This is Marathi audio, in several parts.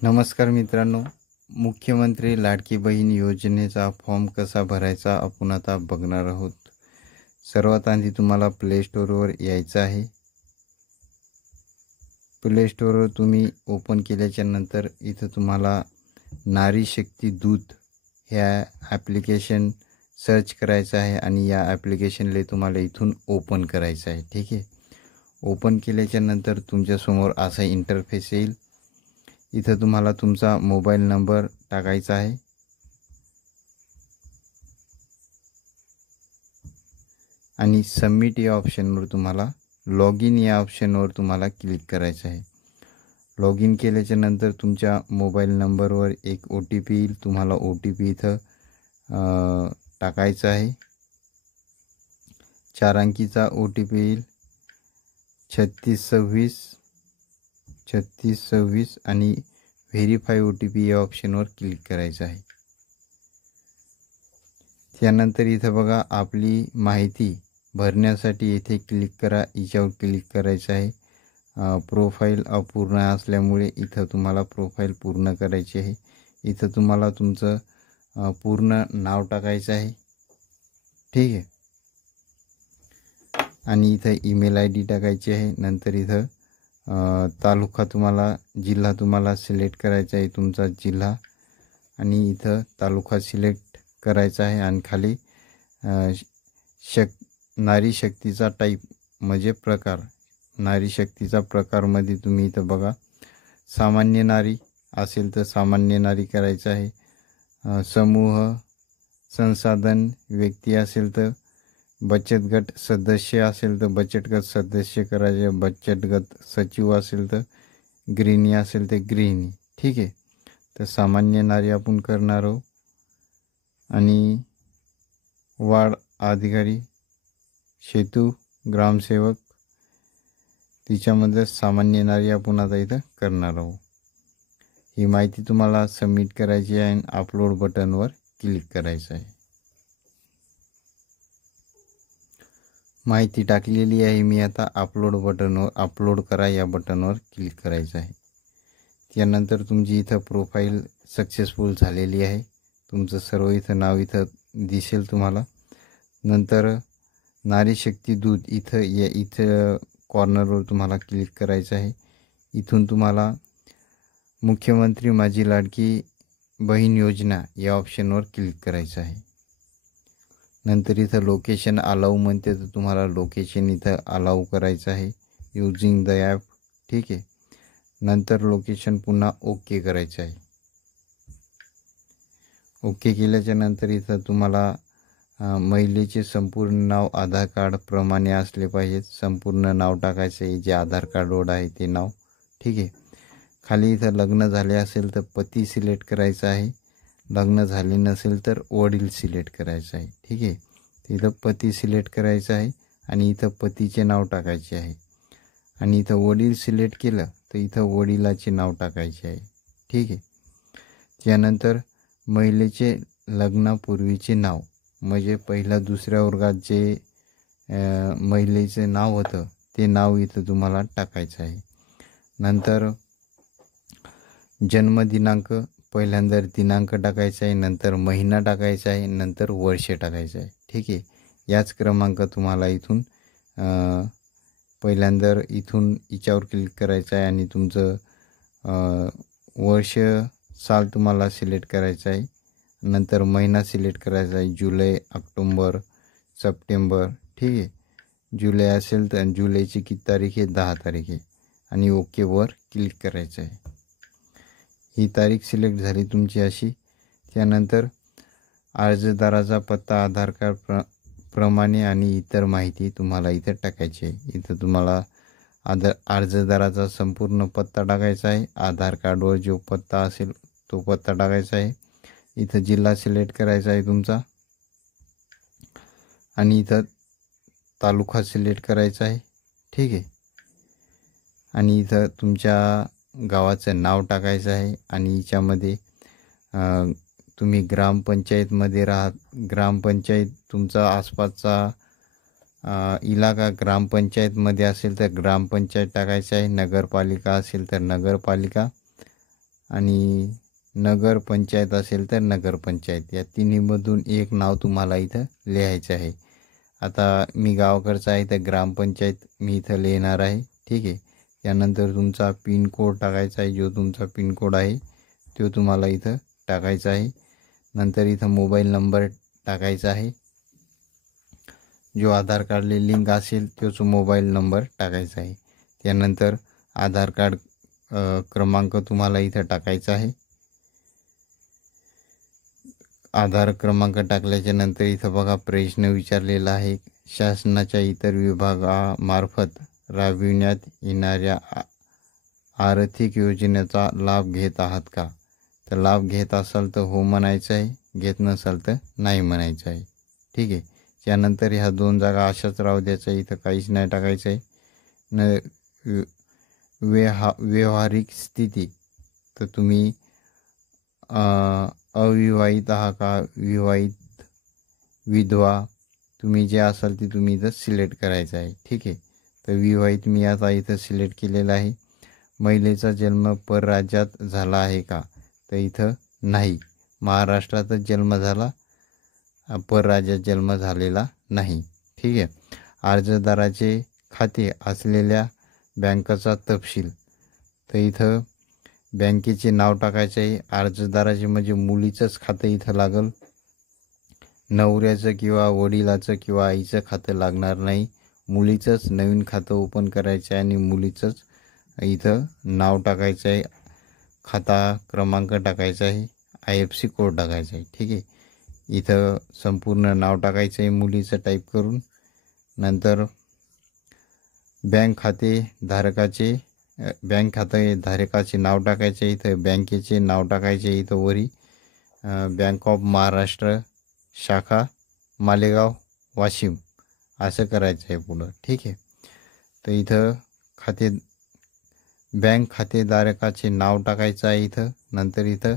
नमस्कार मित्रांनो, मुख्यमंत्री लाडकी बहीण योजनेचा फॉर्म कसा भरायचा आपण आता बघणार आहोत। सर्वात आधी तुम्हाला प्ले स्टोअरवर यायचं आहे। प्ले स्टोअरवर तुम्ही ओपन केल्याच्या नंतर इथं तुम्हाला नारी शक्ती दूत ह्या ॲप्लिकेशन सर्च करायचं आहे आणि या ॲप्लिकेशनला तुम्हाला इथून ओपन करायचं आहे। ठीक आहे, ओपन केल्याच्या नंतर तुमच्यासमोर असा इंटरफेस येईल। इथं तुम्हाला तुमचा मोबाईल नंबर टाकायचा आहे आणि सबमिट या ऑप्शनवर तुम्हाला लॉग इन या ऑप्शनवर तुम्हाला क्लिक करायचं आहे। लॉग इन केल्याच्या नंतर तुमच्या मोबाईल नंबरवर एक OTP येईल। तुम्हाला OTP इथं टाकायचा आहे। 4 अंकीचा OTP येईल 3626 आणि व्हेरीफाय OTP या ऑप्शनवर क्लिक करायचं आहे। त्यानंतर इथं बघा आपली माहिती भरण्यासाठी इथे क्लिक करा, याच्यावर क्लिक करायचं आहे। प्रोफाईल अपूर्ण असल्यामुळे इथं तुम्हाला प्रोफाईल पूर्ण करायची आहे। इथं तुम्हाला तुमचं पूर्ण नाव टाकायचं आहे। ठीक आहे, आणि इथं ईमेल ID टाकायची आहे। नंतर इथं तालुका जिल्हा तुम्हाला सिलेक्ट करायचा आहे, तुमचा जिल्हा, आणि इथं तालुका सिलेक्ट करायचा आहे। आणि खाली नारी शक्तीचा टाईप म्हणजे प्रकार, नारी शक्तीचा प्रकारमध्ये तुम्ही इथं बघा सामान्य नारी असेल तर सामान्य नारी करायचं आहे। समूह संसाधन व्यक्ती असेल तर बचत गट सदस्य असेल तर बचत गट सदस्य करायचे, बचत गट सचिव असेल तर गृहिणी असेल तर गृहिणी। ठीक आहे, तर सामान्य नारी आपण करणार आहोत। आणि वार्ड अधिकारी, सेतू ग्रामसेवक, तिच्यामध्ये सामान्य नारी आपण आता इथं करणार आहोत। ही माहिती तुम्हाला सबमिट करायची आहे आणि अपलोड बटनवर क्लिक करायचं आहे। माहिती टाकलेली आहे मी, आता अपलोड बटनवर अपलोड करा या बटनवर क्लिक करायचं आहे। त्यानंतर तुमची इथं प्रोफाईल सक्सेसफुल झालेली आहे। तुमचं सर्व इथं नाव इथं दिसेल तुम्हाला। नंतर नारी शक्ती दूत इथं कॉर्नरवर तुम्हाला क्लिक करायचं आहे। इथून तुम्हाला मुख्यमंत्री माझी लाडकी बहीण योजना या ऑप्शनवर क्लिक करायचं आहे। नंतर इथं लोकेशन अलाऊ म्हणते तर तुम्हाला लोकेशन इथं अलाऊ करायचं आहे यूजिंग द ॲप। ठीक आहे, नंतर लोकेशन पुन्हा ओके करायचं आहे। ओके केल्याच्या नंतर इथं तुम्हाला महिलेचे संपूर्ण नाव आधार कार्ड प्रमाणे असले पाहिजेत। संपूर्ण नाव टाकायचं आहे, जे आधार कार्डवर आहे ते नाव। ठीक आहे, खाली इथं लग्न झाले असेल तर पती सिलेक्ट करायचं आहे, लग्न झाले नसेल तर वडील सिलेक्ट करायचं आहे। ठीक आहे, इथं पती सिलेक्ट करायचं आहे आणि इथं पतीचे नाव टाकायचे आहे। आणि इथं वडील सिलेक्ट केलं तर इथं वडिलाचे नाव टाकायचे आहे। ठीक आहे, त्यानंतर महिलेचे लग्नापूर्वीचे नाव म्हणजे पहिल्या दुसऱ्या वर्गात जे महिलेचे नाव होतं ते नाव इथं तुम्हाला टाकायचं आहे। नंतर जन्मदिनांक पहिल्यांदा दिनांक टाकायचा आहे, नंतर महिना टाकायचा आहे, नंतर वर्ष टाकायचं आहे। ठीक आहे, याच क्रमांक तुम्हाला इथून पहिल्यांदा इथून याच्यावर क्लिक करायचं आहे आणि तुमचं वर्ष साल तुम्हाला सिलेक्ट करायचं आहे। नंतर महिना सिलेक्ट करायचा आहे, जुलै, ऑक्टोंबर, सप्टेंबर। ठीक आहे, जुलै असेल तर जुलैची किती तारीख आहे, 10 तारीख आहे, आणि ओकेवर क्लिक करायचं आहे। ही तारीख सिलेक्ट झाली तुमची अशी। त्यानंतर अर्जदाराचा पत्ता आधार कार्ड प्रमाणे आणि इतर माहिती तुम्हाला इथं टाकायची आहे। इथं तुम्हाला अर्जदाराचा संपूर्ण पत्ता टाकायचा आहे, आधार कार्डवर जो पत्ता असेल तो पत्ता टाकायचा आहे। इथं जिल्हा सिलेक्ट करायचा आहे तुमचा, आणि इथं तालुका सिलेक्ट करायचा आहे। ठीक आहे, आणि इथं तुमच्या गावाचं नाव टाकायचं आहे। आणि याच्यामध्ये तुम्ही ग्रामपंचायतमध्ये ग्रामपंचायत तुमचा आसपासचा इलाका ग्रामपंचायतमध्ये असेल तर ग्रामपंचायत टाकायचं आहे, नगरपालिका असेल तर नगरपालिका, आणि नगरपंचायत असेल तर नगरपंचायत, या तिन्हीमधून एक नाव तुम्हाला इथं लिहायचं आहे. आता मी गावाकडचा आहे तर ग्रामपंचायत मी इथं लिहिणार आहे. ठीक आहे. त्यानंतर तुमचा पिनकोड टाकायचा आहे, जो तुमचा पिनकोड आहे तो तुम्हाला इथं टाकायचा आहे. नंतर इथं मोबाईल नंबर टाकायचा आहे, जो आधार कार्डला लिंक असेल तोच मोबाईल नंबर टाकायचा आहे. त्यानंतर आधार कार्ड क्रमांक तुम्हाला इथं टाकायचा आहे. आधार क्रमांक टाकल्याच्या नंतर इथं बघा प्रश्न विचारलेला आहे, शासनाच्या इतर विभागामार्फत राबविण्यात येणाऱ्या आर्थिक योजनेचा लाभ घेत आहात का? तर लाभ घेत असाल तर हो म्हणायचं आहे, घेत नसाल तर नाही म्हणायचं आहे. ठीक आहे. त्यानंतर ह्या 2 जागा अशाच राहू द्यायच्या, इथं काहीच नाही टाकायचं आहे. न व्यावहारिक स्थिती, तर तुम्ही अविवाहित आहात का, विवाहित, विधवा, तुम्ही जे असाल ते तुम्ही इथं सिलेक्ट करायचं आहे. ठीक आहे. तर विवाहित मी आता इथं सिलेक्ट केलेलं आहे. महिलेचा जन्म परराज्यात झाला आहे का, तर इथं नाही, महाराष्ट्रातच जन्म झाला, परराज्यात जन्म झालेला नाही. ठीक आहे. अर्जदाराचे खाते असलेल्या बँकेचा तपशील, तर इथं बँकेचे नाव टाकायचे आहे. अर्जदाराचे म्हणजे मुलीचंच खातं इथं लागल, नवऱ्याचं किंवा वडिलाचं किंवा आईचं खातं लागणार नाही. मुलीचंच नवीन खातं ओपन करायचं आहे आणि मुलीचंच इथं नाव टाकायचं आहे, खाता क्रमांक टाकायचा आहे, IFSC कोड टाकायचा आहे. ठीक आहे. इथं संपूर्ण नाव टाकायचं आहे मुलीचं टाईप करून. नंतर बँक खाते धारकाचे नाव टाकायचे, इथं बँकेचे नाव टाकायचे, इथं वरी बँक ऑफ महाराष्ट्र शाखा मालेगाव वाशिम असं करायचं आहे पुढं. ठीक आहे. तर इथं बँक खातेधारकाचे नाव टाकायचं आहे इथं. नंतर इथं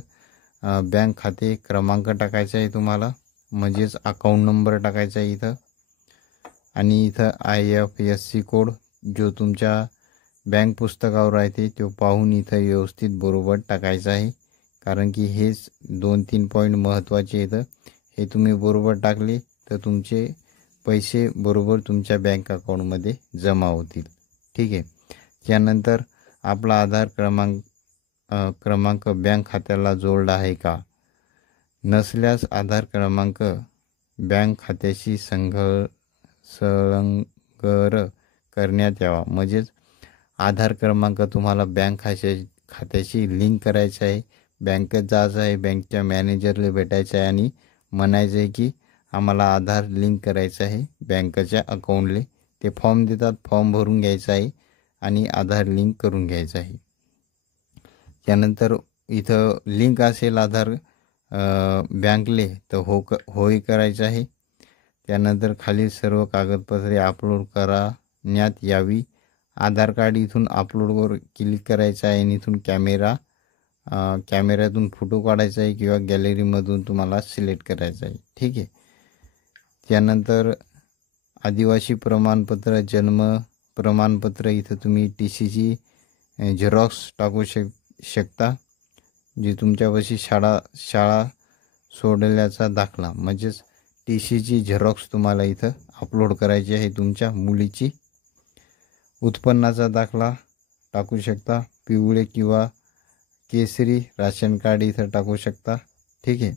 बँक खाते क्रमांक टाकायचा आहे तुम्हाला, म्हणजेच अकाउंट नंबर टाकायचा आहे इथं. आणि इथं IFSC कोड जो तुमच्या बँक पुस्तकावर आहे तो पाहून इथं व्यवस्थित बरोबर टाकायचं आहे, कारण की हेच 2-3 पॉईंट महत्त्वाचे येतं. हे तुम्ही बरोबर टाकले तर तुमचे पैसे बरोबर तुमच्या बँक अकाउंटमध्ये जमा होतील. ठीक आहे. त्यानंतर आपला आधार क्रमांक बँक खात्याला जोडला आहे का, नसल्यास आधार क्रमांक बँक खात्याशी संलग्न करण्यात यावा. म्हणजेच आधार क्रमांक तुम्हाला बँक खात्याशी लिंक करायचा आहे. बँकेत जायचं आहे, बँकच्या मॅनेजरला भेटायचं आहे आणि म्हणायचं आहे की आम्हाला आधार लिंक करायचं आहे बँकेच्या अकाउंटले. ते फॉर्म देतात, फॉर्म भरून घ्यायचा आहे आणि आधार लिंक करून घ्यायचं आहे. त्यानंतर इथं लिंक असेल आधार बँकले तर होय करायचं आहे. त्यानंतर खाली सर्व कागदपत्रे अपलोड करण्यात यावी. आधार कार्ड इथून अपलोडवर क्लिक करायचं आहे आणि इथून कॅमेऱ्यातून फोटो काढायचा आहे किंवा गॅलरीमधून तुम्हाला सिलेक्ट करायचं आहे. ठीक आहे. त्यानंतर आदिवासी प्रमाणपत्र, जन्म प्रमाणपत्र, इथं तुम्ही TCची झेरॉक्स टाकू शकता, जी तुमच्यापाशी शाळा सोडल्याचा दाखला, म्हणजेच TCची झेरॉक्स तुम्हाला इथं अपलोड करायची आहे. तुमच्या मुलीची उत्पन्नाचा दाखला टाकू शकता, पिवळे किंवा केसरी राशन कार्ड इथं टाकू शकता. ठीक आहे.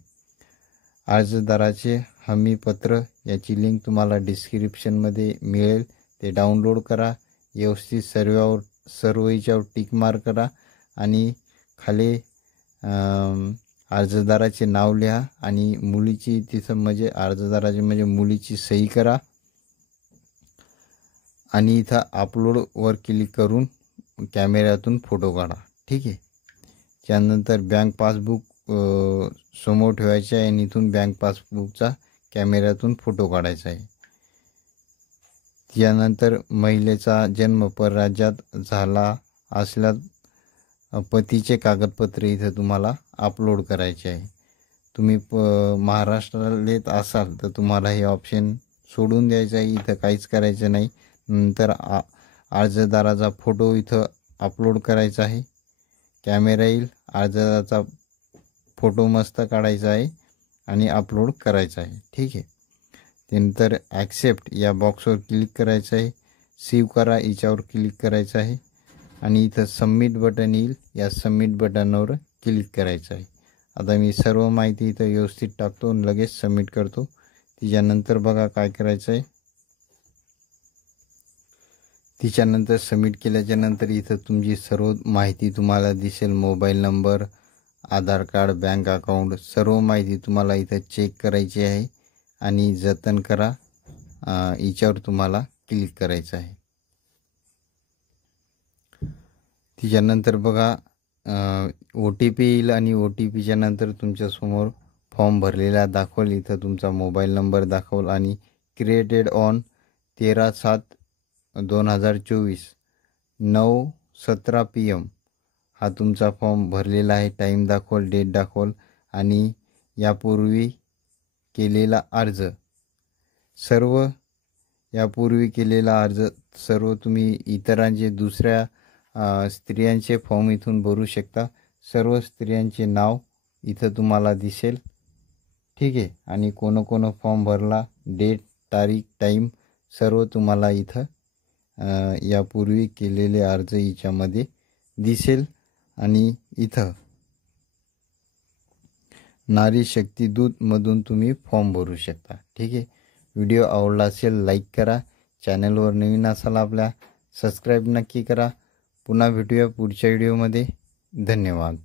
अर्जदाराचे हमीपत्र, याची लिंक तुम्हाला डिस्क्रिप्शनमध्ये मिळेल, ते डाउनलोड करा. व्यवस्थित सर्व याच्यावर टिक मार्क करा आणि खाली अर्जदाराचे नाव लिहा आणि मुलीची तिथं म्हणजे अर्जदाराची म्हणजे मुलीची सही करा आणि इथं अपलोडवर क्लिक करून कॅमेऱ्यातून फोटो काढा. ठीक आहे. त्यानंतर बँक पासबुक समोर ठेवायचे आहे आणि इथून बँक पासबुकचा कॅमेऱ्यातून फोटो काढायचा आहे. त्यानंतर महिलेचा जन्म परराज्यात झाला असल्यास पतीचे कागदपत्रे इथं तुम्हाला अपलोड करायचे आहे. तुम्ही महाराष्ट्राला येत असाल तर तुम्हाला हे ऑप्शन सोडून द्यायचं आहे, इथं काहीच करायचं नाही. नंतर अर्जदाराचा फोटो इथं अपलोड करायचा आहे कॅमेरा येईल, अर्जाचा फोटो मस्त काढायचा आहे आणि अपलोड करायचा आहे. ठीक आहे. त्यानंतर ॲक्सेप्ट या बॉक्सवर क्लिक करायचं आहे. सेव्ह करा याच्यावर क्लिक करायचं आहे आणि इथं सबमिट बटन येईल, या सबमिट बटनवर क्लिक करायचं आहे. आता मी सर्व माहिती इथं व्यवस्थित टाकतो आणि लगेच सबमिट करतो. त्याच्यानंतर बघा काय करायचं आहे. त्याच्यानंतर सबमिट केल्याच्यानंतर इथं तुमची सर्व माहिती तुम्हाला दिसेल. मोबाईल नंबर, आधार कार्ड, बँक अकाउंट, सर्व माहिती तुम्हाला इथं चेक करायची आहे आणि जतन करा याच्यावर तुम्हाला क्लिक करायचं आहे. त्याच्यानंतर बघा OTP येईल आणि OTPच्या नंतर तुमच्यासमोर फॉर्म भरलेला दाखवल. इथं तुमचा मोबाईल नंबर दाखवल आणि क्रिएटेड ऑन 13/7/2024 9:17 PM हा तुमचा फॉर्म भरलेला आहे. टाईम दाखवल, डेट दाखवल आणि यापूर्वी केलेला अर्ज सर्व, यापूर्वी केलेला अर्ज सर्व तुम्ही इतरांचे दुसऱ्या स्त्रियांचे फॉर्म इथून भरू शकता. सर्व स्त्रियांचे नाव इथं तुम्हाला दिसेल. ठीक आहे. आणि कोण फॉर्म भरला, डेट, तारीख, टाईम सर्व तुम्हाला इथं यापूर्वी केलेले अर्ज याच्यामध्ये दिसेल. आणि इथं नारी शक्ती दूतमधून तुम्ही फॉर्म भरू शकता. ठीक आहे. व्हिडिओ आवडला असेल लाईक करा. चॅनलवर नवीन असाल आपल्या सबस्क्राईब नक्की करा. पुन्हा भेटूया पुढच्या व्हिडिओमध्ये. धन्यवाद.